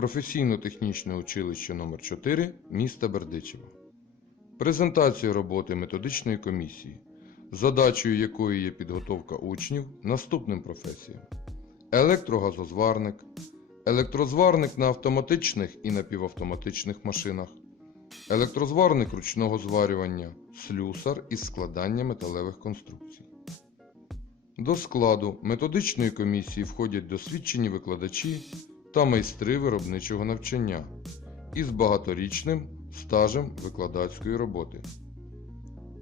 професійно-технічне училище номер 4 міста Бердичева. Презентація роботи методичної комісії, задачею якої є підготовка учнів наступним професіям: електрогазозварник, електрозварник на автоматичних і напівавтоматичних машинах, електрозварник ручного зварювання, слюсар із складання металевих конструкцій. До складу методичної комісії входять досвідчені викладачі та майстри виробничого навчання із багаторічним стажем викладацької роботи.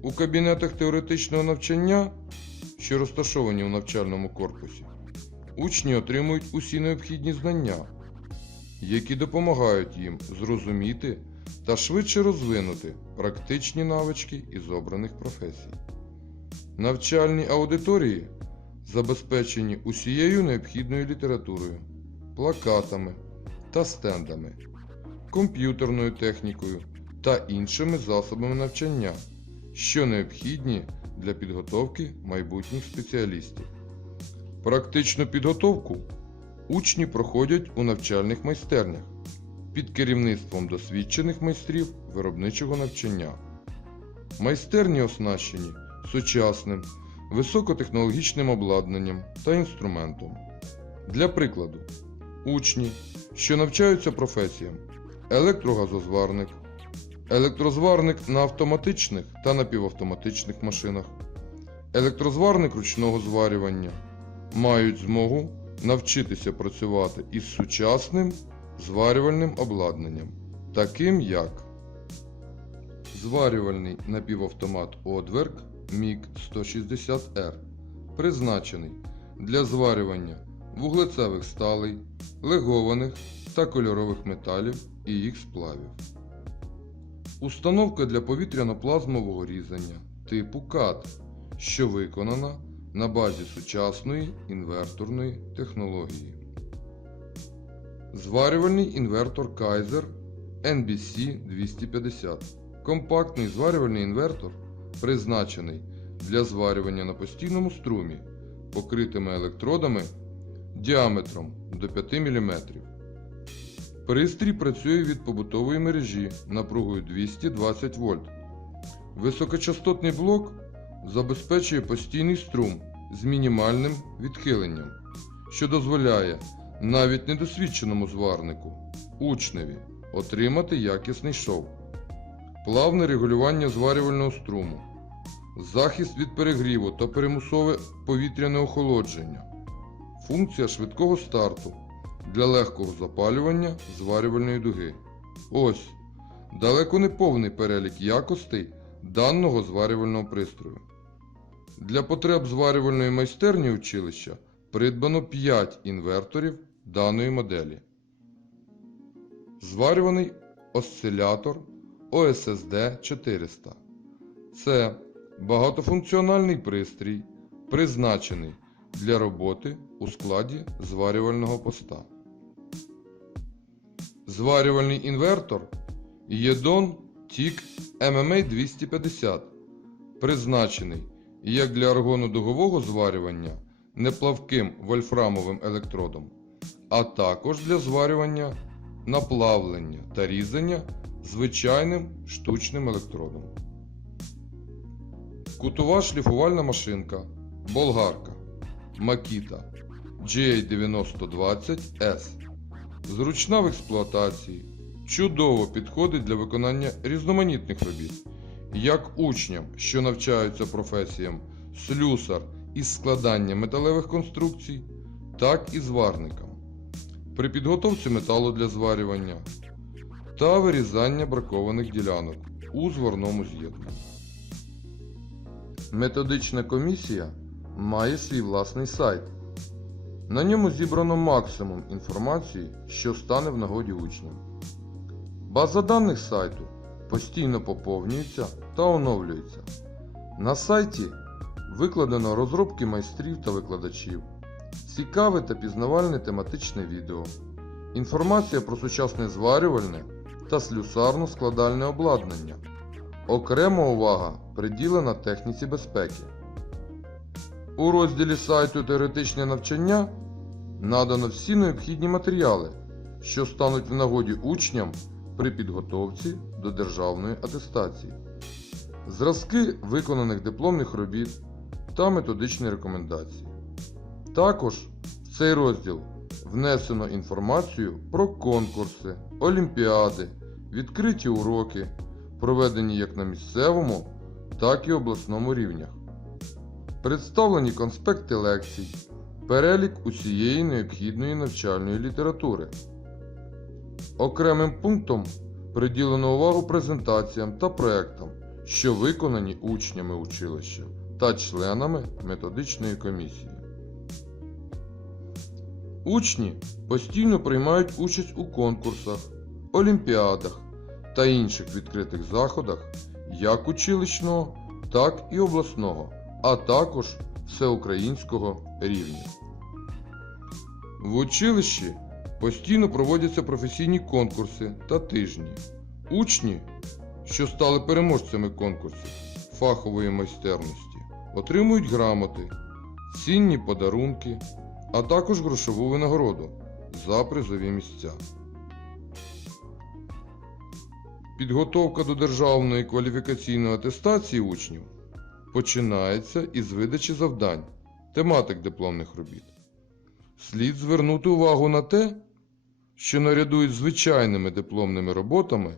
У кабінетах теоретичного навчання, що розташовані у навчальному корпусі, учні отримують усі необхідні знання, які допомагають їм зрозуміти та швидше розвинути практичні навички із обраних професій. Навчальні аудиторії забезпечені усією необхідною літературою, плакатами та стендами, комп'ютерною технікою та іншими засобами навчання, що необхідні для підготовки майбутніх спеціалістів. Практичну підготовку учні проходять у навчальних майстернях під керівництвом досвідчених майстрів виробничого навчання. Майстерні оснащені сучасним високотехнологічним обладнанням та інструментом. Для прикладу, учні, що навчаються професіям. Електрогазозварник, електрозварник на автоматичних та напівавтоматичних машинах, електрозварник ручного зварювання, мають змогу навчитися працювати із сучасним зварювальним обладнанням, таким як зварювальний напівавтомат Одверк Міг 160R, призначений для зварювання вуглецевих сталей, легованих та кольорових металів і їх сплавів. Установка для повітряно-плазмового різання типу КАТ, що виконана на базі сучасної інверторної технології. Зварювальний інвертор Kaiser NBC 250. Компактний зварювальний інвертор призначений для зварювання на постійному струмі, покритими електродами діаметром до 5 мм. Пристрій працює від побутової мережі напругою 220 вольт. Високочастотний блок забезпечує постійний струм з мінімальним відхиленням, що дозволяє навіть недосвідченому зварнику учневі отримати якісний шов, плавне регулювання зварювального струму, захист від перегріву та примусове повітряне охолодження, функція швидкого старту для легкого запалювання зварювальної дуги. Ось далеко не повний перелік якостей даного зварювального пристрою. Для потреб зварювальної майстерні училища придбано 5 інверторів даної моделі. Зварюваний осцилятор OSSD 400. Це багатофункціональний пристрій, призначений для роботи у складі зварювального поста. Зварювальний інвертор Єдон TIC MMA 250 призначений як для аргонодугового зварювання неплавким вольфрамовим електродом, а також для зварювання наплавлення та різання звичайним штучним електродом. Кутова шліфувальна машинка Болгарка Makita GA9020S зручна в експлуатації, чудово підходить для виконання різноманітних робіт, як учням, що навчаються професіям слюсар із складання металевих конструкцій, так і зварникам. При підготовці металу для зварювання та вирізання бракованих ділянок у зварному з'єднанні. Методична комісія має свій власний сайт. На ньому зібрано максимум інформації, що стане в нагоді учням. База даних сайту постійно поповнюється та оновлюється. На сайті викладено розробки майстрів та викладачів, цікаве та пізнавальне тематичне відео, інформація про сучасне зварювальне та слюсарно-складальне обладнання. Окрема увага приділена техніці безпеки. У розділі сайту Теоретичне навчання надано всі необхідні матеріали що стануть в нагоді учням при підготовці до державної атестації, зразки виконаних дипломних робіт та методичні рекомендації. Також в цей розділ внесено інформацію про конкурси, олімпіади, відкриті уроки, проведені як на місцевому, так і обласному рівнях. Представлені конспекти лекцій, перелік усієї необхідної навчальної літератури. Окремим пунктом приділено увагу презентаціям та проектам, що виконані учнями училища та членами методичної комісії. Учні постійно приймають участь у конкурсах, олімпіадах та інших відкритих заходах як училищного, так і обласного, а також всеукраїнського рівня. В училищі постійно проводяться професійні конкурси та тижні. Учні, що стали переможцями конкурсів фахової майстерності, отримують грамоти, цінні подарунки, а також грошову винагороду за призові місця. Підготовка до державної кваліфікаційної атестації учнів починається із видачі завдань, тематик дипломних робіт. Слід звернути увагу на те, що наряду із звичайними дипломними роботами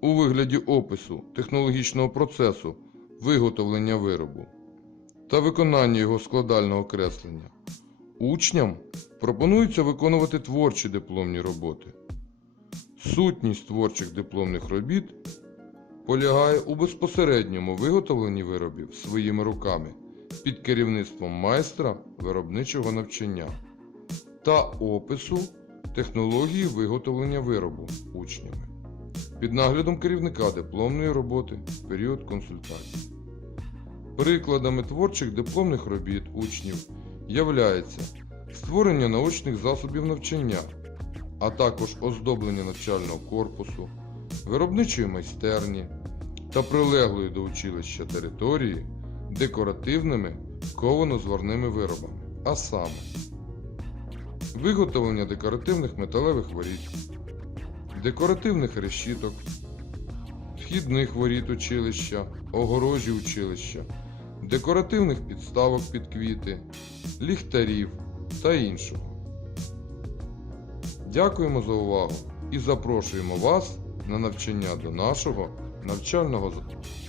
у вигляді опису технологічного процесу виготовлення виробу та виконання його складального креслення, учням пропонується виконувати творчі дипломні роботи. Сутність творчих дипломних робіт полягає у безпосередньому виготовленні виробів своїми руками під керівництвом майстра виробничого навчання та опису технології виготовлення виробу учнями під наглядом керівника дипломної роботи в період консультацій. Прикладами творчих дипломних робіт учнів являється створення наочних засобів навчання, а також оздоблення навчального корпусу, виробничої майстерні та прилеглої до училища території декоративними ковано-зварними виробами, а саме виготовлення декоративних металевих воріт, декоративних решіток, вхідних воріт училища, огорожі училища, декоративних підставок під квіти, ліхтарів та іншого. Дякуємо за увагу і запрошуємо вас на навчання до нашого навчального закладу.